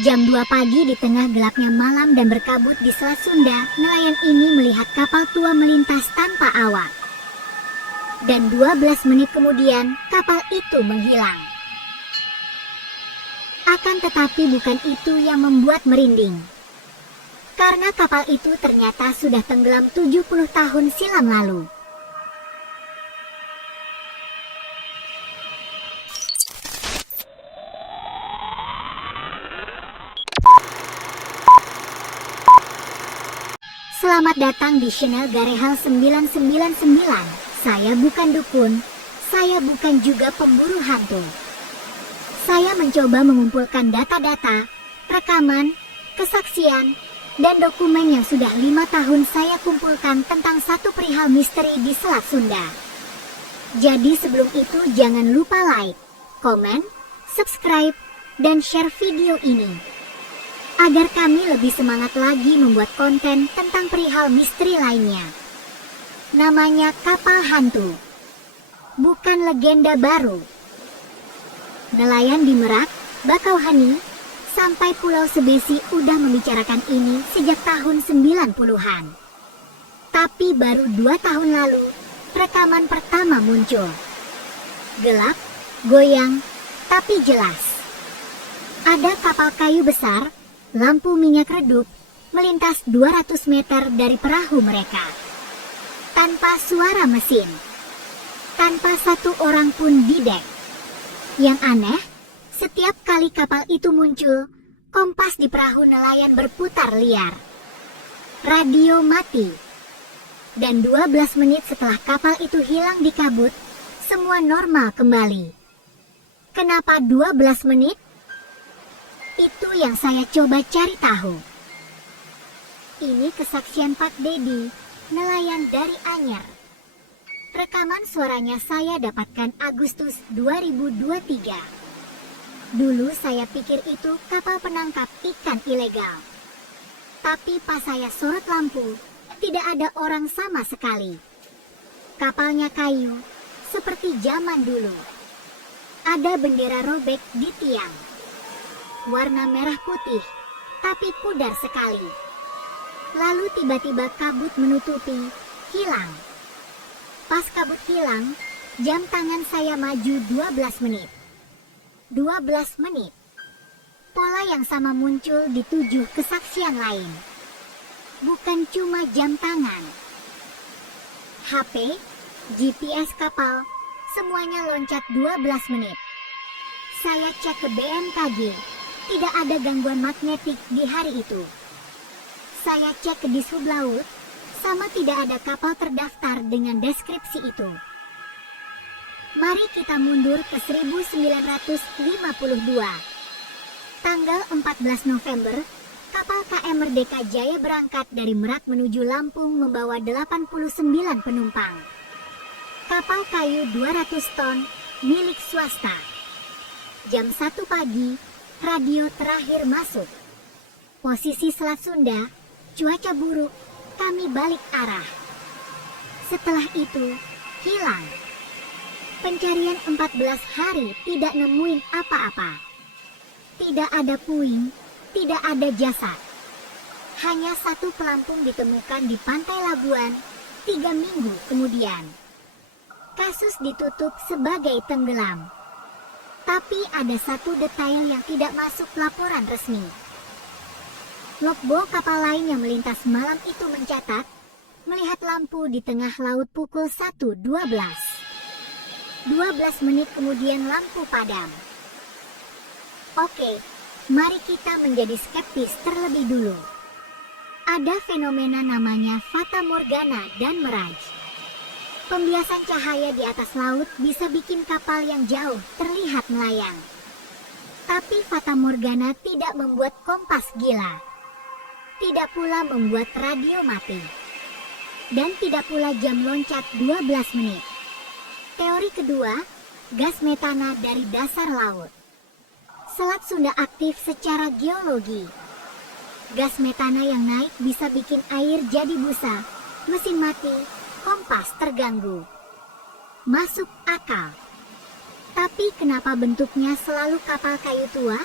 Jam 2 pagi di tengah gelapnya malam dan berkabut di Selat Sunda, nelayan ini melihat kapal tua melintas tanpa awak. Dan 12 menit kemudian, kapal itu menghilang. Akan tetapi bukan itu yang membuat merinding. Karena kapal itu ternyata sudah tenggelam 70 tahun silam lalu. Selamat datang di channel Garehal 999. Saya bukan dukun, saya bukan juga pemburu hantu. Saya mencoba mengumpulkan data-data, rekaman, kesaksian, dan dokumen yang sudah 5 tahun saya kumpulkan tentang satu perihal misteri di Selat Sunda. Jadi sebelum itu jangan lupa like, komen, subscribe, dan share video ini agar kami lebih semangat lagi membuat konten tentang perihal misteri lainnya. Namanya kapal hantu, bukan legenda baru. Nelayan di Merak, Bakauheni, sampai Pulau Sebesi udah membicarakan ini sejak tahun 90-an. Tapi baru 2 tahun lalu, rekaman pertama muncul. Gelap, goyang, tapi jelas. Ada kapal kayu besar, lampu minyak redup, melintas 200 meter dari perahu mereka. Tanpa suara mesin. Tanpa satu orang pun di dek. Yang aneh, setiap kali kapal itu muncul, kompas di perahu nelayan berputar liar. Radio mati. Dan 12 menit setelah kapal itu hilang di kabut, semua normal kembali. Kenapa 12 menit? Itu yang saya coba cari tahu. Ini kesaksian Pak Dedi, nelayan dari Anyer. Rekaman suaranya saya dapatkan Agustus 2023. Dulu saya pikir itu kapal penangkap ikan ilegal. Tapi pas saya sorot lampu, tidak ada orang sama sekali. Kapalnya kayu, seperti zaman dulu. Ada bendera robek di tiang. Warna merah putih, tapi pudar sekali. Lalu tiba-tiba kabut menutupi, hilang. Pas kabut hilang, jam tangan saya maju 12 menit. 12 menit. Pola yang sama muncul di 7 kesaksian lain. Bukan cuma jam tangan. HP, GPS kapal, semuanya loncat 12 menit. Saya cek ke BMKG. Tidak ada gangguan magnetik di hari itu. Saya cek ke Dishub Laut, sama tidak ada kapal terdaftar dengan deskripsi itu. Mari kita mundur ke 1952. Tanggal 14 November, kapal KM Merdeka Jaya berangkat dari Merak menuju Lampung membawa 89 penumpang. Kapal kayu 200 ton, milik swasta. Jam 1 pagi, radio terakhir masuk. Posisi Selat Sunda, cuaca buruk, kami balik arah. Setelah itu, hilang. Pencarian 14 hari tidak nemuin apa-apa. Tidak ada puing, tidak ada jasad. Hanya satu pelampung ditemukan di pantai Labuan 3 minggu kemudian. Kasus ditutup sebagai tenggelam. Tapi ada satu detail yang tidak masuk laporan resmi. Logbook kapal lain yang melintas malam itu mencatat, melihat lampu di tengah laut pukul 1.12. 12 menit kemudian lampu padam. Oke, mari kita menjadi skeptis terlebih dulu. Ada fenomena namanya Fata Morgana dan Mirage. Pembiasan cahaya di atas laut bisa bikin kapal yang jauh terlihat melayang. Tapi Fata Morgana tidak membuat kompas gila. Tidak pula membuat radio mati. Dan tidak pula jam loncat 12 menit. Teori kedua, gas metana dari dasar laut. Selat Sunda aktif secara geologi. Gas metana yang naik bisa bikin air jadi busa, mesin mati, kompas terganggu. Masuk akal. Tapi kenapa bentuknya selalu kapal kayu tua?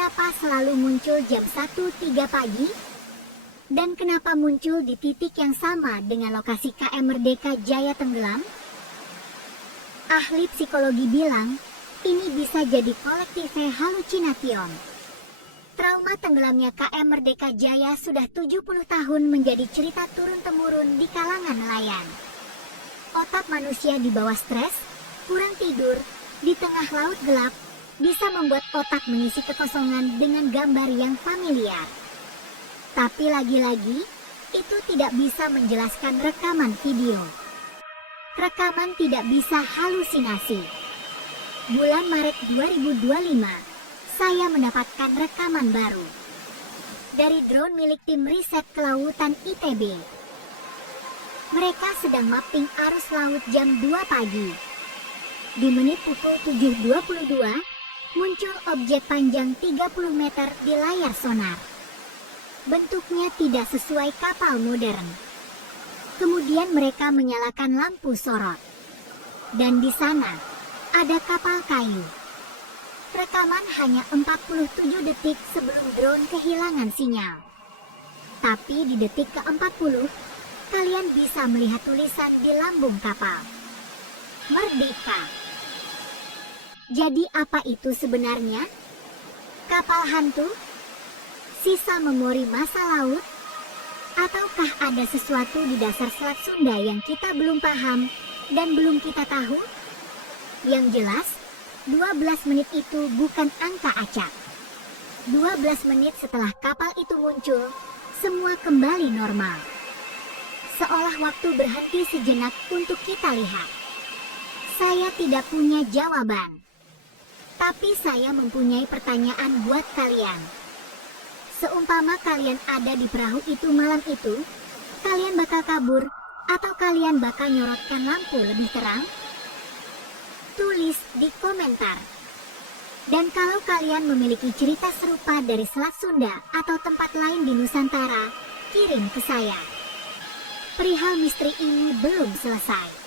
Kenapa selalu muncul jam 1.03 pagi? Dan kenapa muncul di titik yang sama dengan lokasi KM Merdeka Jaya tenggelam? Ahli psikologi bilang, ini bisa jadi kolektive hallucination. Trauma tenggelamnya KM Merdeka Jaya sudah 70 tahun menjadi cerita turun-temurun di kalangan nelayan. Otak manusia di bawah stres, kurang tidur, di tengah laut gelap, bisa membuat otak mengisi kekosongan dengan gambar yang familiar. Tapi lagi-lagi, itu tidak bisa menjelaskan rekaman video. Rekaman tidak bisa halusinasi. Bulan Maret 2025, saya mendapatkan rekaman baru dari drone milik tim riset kelautan ITB. Mereka sedang mapping arus laut jam 2 pagi. Di menit pukul 7.22, muncul objek panjang 30 meter di layar sonar. Bentuknya tidak sesuai kapal modern. Kemudian mereka menyalakan lampu sorot. Dan di sana, ada kapal kayu. Rekaman hanya 47 detik sebelum drone kehilangan sinyal. Tapi di detik ke-40, kalian bisa melihat tulisan di lambung kapal. Merdeka. Jadi apa itu sebenarnya? Kapal hantu? Sisa memori masa laut? Ataukah ada sesuatu di dasar Selat Sunda yang kita belum paham dan belum kita tahu? Yang jelas, 12 menit itu bukan angka acak. 12 menit setelah kapal itu muncul, semua kembali normal. Seolah waktu berhenti sejenak untuk kita lihat. Saya tidak punya jawaban. Tapi saya mempunyai pertanyaan buat kalian. Seumpama kalian ada di perahu itu malam itu, kalian bakal kabur atau kalian bakal nyorotkan lampu lebih terang? Tulis di komentar. Dan kalau kalian memiliki cerita serupa dari Selat Sunda atau tempat lain di Nusantara, kirim ke saya. Perihal misteri ini belum selesai.